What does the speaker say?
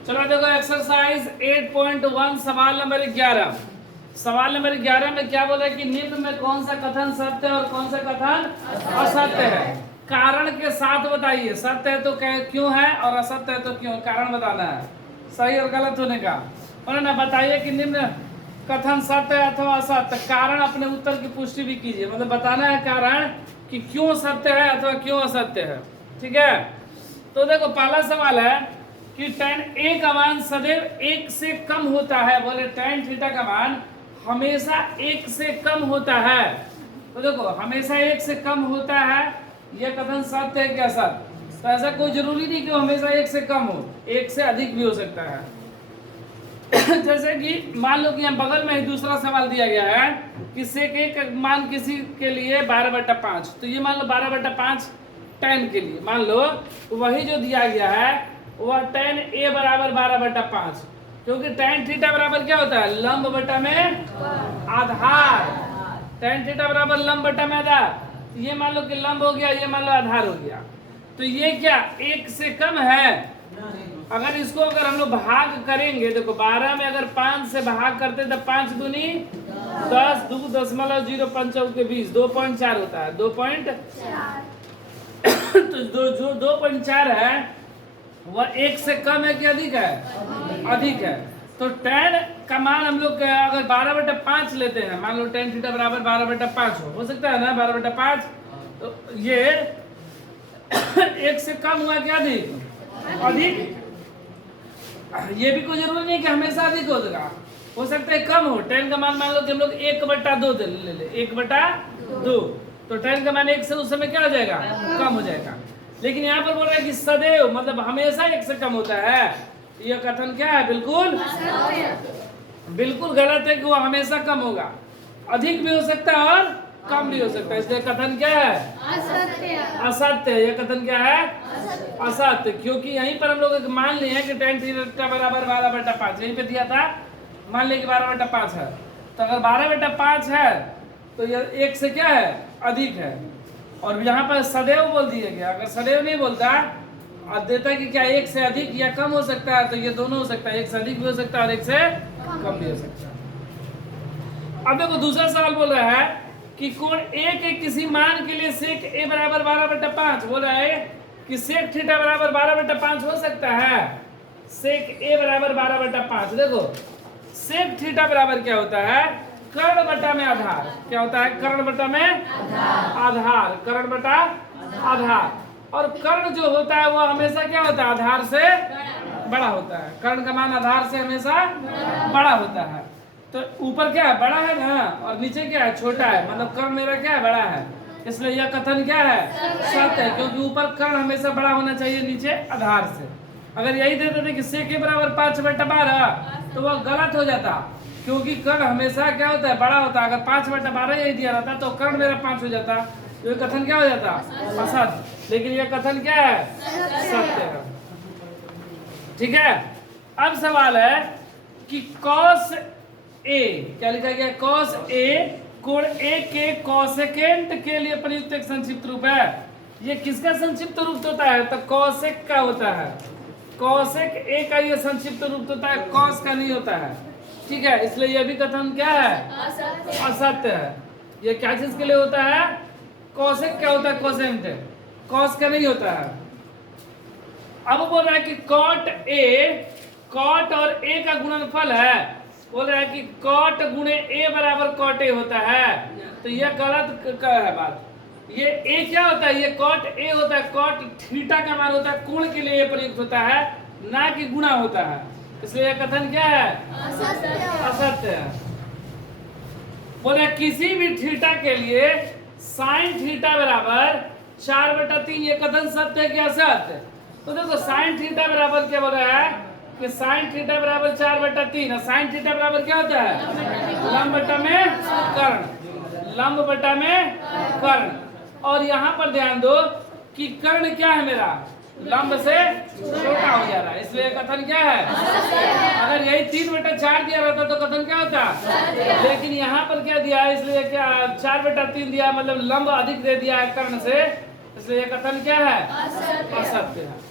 चलो देखो एक्सरसाइज 8.1 सवाल नंबर 11। सवाल नंबर 11 में क्या बोला कि निम्न में कौन सा कथन सत्य है और कौन सा कथन असत्य है, कारण के साथ बताइए। सत्य है तो क्यों है और असत्य है तो क्यों, कारण बताना है सही और गलत होने का। और ना बताइए कि निम्न कथन सत्य है अथवा असत्य, कारण अपने उत्तर की पुष्टि भी कीजिए। मतलब बताना है कारण कि क्यों सत्य है अथवा क्यों असत्य है। ठीक है, तो देखो पहला सवाल है कि tan a का मान सदैव 1 से कम होता है। बोले tan थीटा का मान हमेशा 1 से कम होता है। तो देखो हमेशा 1 से कम होता है, यह कथन सत्य है क्या असत्य? तो ऐसा कोई जरूरी नहीं कि हमेशा 1 से कम हो, 1 से अधिक भी हो सकता है। जैसे कि मान लो कि हम बगल में ही दूसरा सवाल दिया गया है कि sec a का मान किसी के लिए 12/5, तो ये मान लो 12/5 tan के लिए मान लो, वही जो दिया गया है वह tan a बराबर 12/5, क्योंकि tan थीटा बराबर क्या होता है, लंब बटा में आधार। tan थीटा बराबर लंब बटा में आधार, ये मान लो कि लंब हो गया, ये मान लो आधार हो गया। तो ये क्या 1 से कम है? अगर इसको अगर हम लोग भाग करेंगे, देखो 12 में अगर 5 से भाग करते तो 5 दूनी 10, 2.05 2.4 होता है, 2.4। तो जो 2.4 है वह 1 से कम है कि अधिक है? अधिक है। तो tan का मान हम लोग अगर 12/5 लेते हैं, मान लो tan थीटा बराबर 12/5 हो सकता है ना 12/5, तो ये 1 से कम हुआ क्या अधिक? अधिक। ये भी कोई जरूरी नहीं कि हमेशा अधिक होगा, हो सकता है कम हो। tan का मान लो कि हम लोग 1/2 ले ले 1/2, तो tan का मान 1 से उस समय क्या हो जाएगा? कम हो जाएगा। लेकिन यहाँ पर बोल रहा है कि सदैव मतलब हमेशा 1 से कम होता है, यह कथन क्या है? बिल्कुल गलत है कि वो हमेशा कम होगा, अधिक भी हो सकता है और कम भी हो सकता है। इसलिए कथन क्या है? असत्य है। यह कथन क्या है? असत्य। क्योंकि यहीं पर हम लोग मान लिए हैं कि tan थीटा बराबर 12/5, यहीं पे दिया था, मान लिया कि 12/5 है। तो अगर 12/5 है तो यह 1 से क्या है? अधिक है। और यहाँ पर सदैव बोल दिया गया, अगर सदैव नहीं बोलता और देता कि क्या 1 से अधिक या कम हो सकता है, तो ये दोनों हो सकता है, 1 से अधिक भी हो सकता है और 1 से कम भी हो सकता है। अब देखो दूसरा सवाल बोल रहा है कि कोण a के किसी मान के लिए sec a बराबर 12/5, बोल रहा है कि sec थीटा बराबर 12/5 हो सकता है। sec a बराबर 12/5, देखो sec थीटा बराबर क्या होता है? कर्ण बटा में आधार। क्या होता है? कर्ण बटा में आधार, कर्ण बटा आधार। और कर्ण जो होता है वह हमेशा क्या होता है? आधार से बड़ा होता है। कर्ण का मान आधार से हमेशा बड़ा होता है। तो ऊपर क्या है? बड़ा है ना, और नीचे क्या है? छोटा है। मतलब कर्ण मेरा क्या है? बड़ा है। इसलिए यह कथन क्या है? सत्य है, क्योंकि ऊपर कर्ण हमेशा बड़ा होना चाहिए नीचे आधार से। अगर यही देते थे कि sec a बराबर 5/12 तो वह गलत हो जाता, क्योंकि कर्ण हमेशा क्या होता है? बड़ा होता है। अगर 5/12 यही दिया रहता तो कर्ण मेरा 5 हो जाता, तो यह कथन क्या हो जाता? असत्य। लेकिन यह कथन क्या है? सत्य है। ठीक है, अब सवाल है कि cos a, क्या लिखा गया? cos a कोण a के कोसेकेंट के लिए प्रयुक्त एक संक्षिप्त रूप है। ये किसका संक्षिप्त रूप होता है? तो कोसेक का होता है। कोसेक a का ये संक्षिप्त रूप होता है, cos का नहीं होता है। ठीक है, इसलिए यह भी कथन क्या है? असत्य है। ये क्या चीज के लिए होता है? कोसेक क्या होता है? कोसेंट, cos का नहीं होता है। अब बोल रहा है कि cot a, cot और a का गुणनफल है। बोल रहा है कि cot गुणे a बराबर cot a होता है, तो यह गलत है बात। ये a क्या होता है? ये cot a होता है, cot थीटा का मान होता है, कोण के लिए ये प्रयुक्त होता है, ना कि गुणा होता है। इसलिए यह कथन क्या है? असत्य है। बोल रहा है किसी भी थीटा के लिए sin थीटा बराबर 4/3, ये कथन सत्य है कि असत्य? तो देखो sin थीटा बराबर क्या बोल रहा है कि sin थीटा बराबर 4/3, और sin थीटा बराबर क्या होता है? लंब बटा में कर्ण, लंब बटा में कर्ण। और यहाँ पर ध्यान दो कि कर्ण क्या है मेरा? लंब से छोटा हो जा रहा है, इसलिए कथन क्या है? अगर यही 3/4 दिया रहता तो कथन क्या होता? लेकिन यहाँ पर क्या दिया है? इसलिए क्या 4/3 दिया, मतलब लंब अधिक दे दिया है कर्ण से, इसलिए कथन क्या है? असत्य है।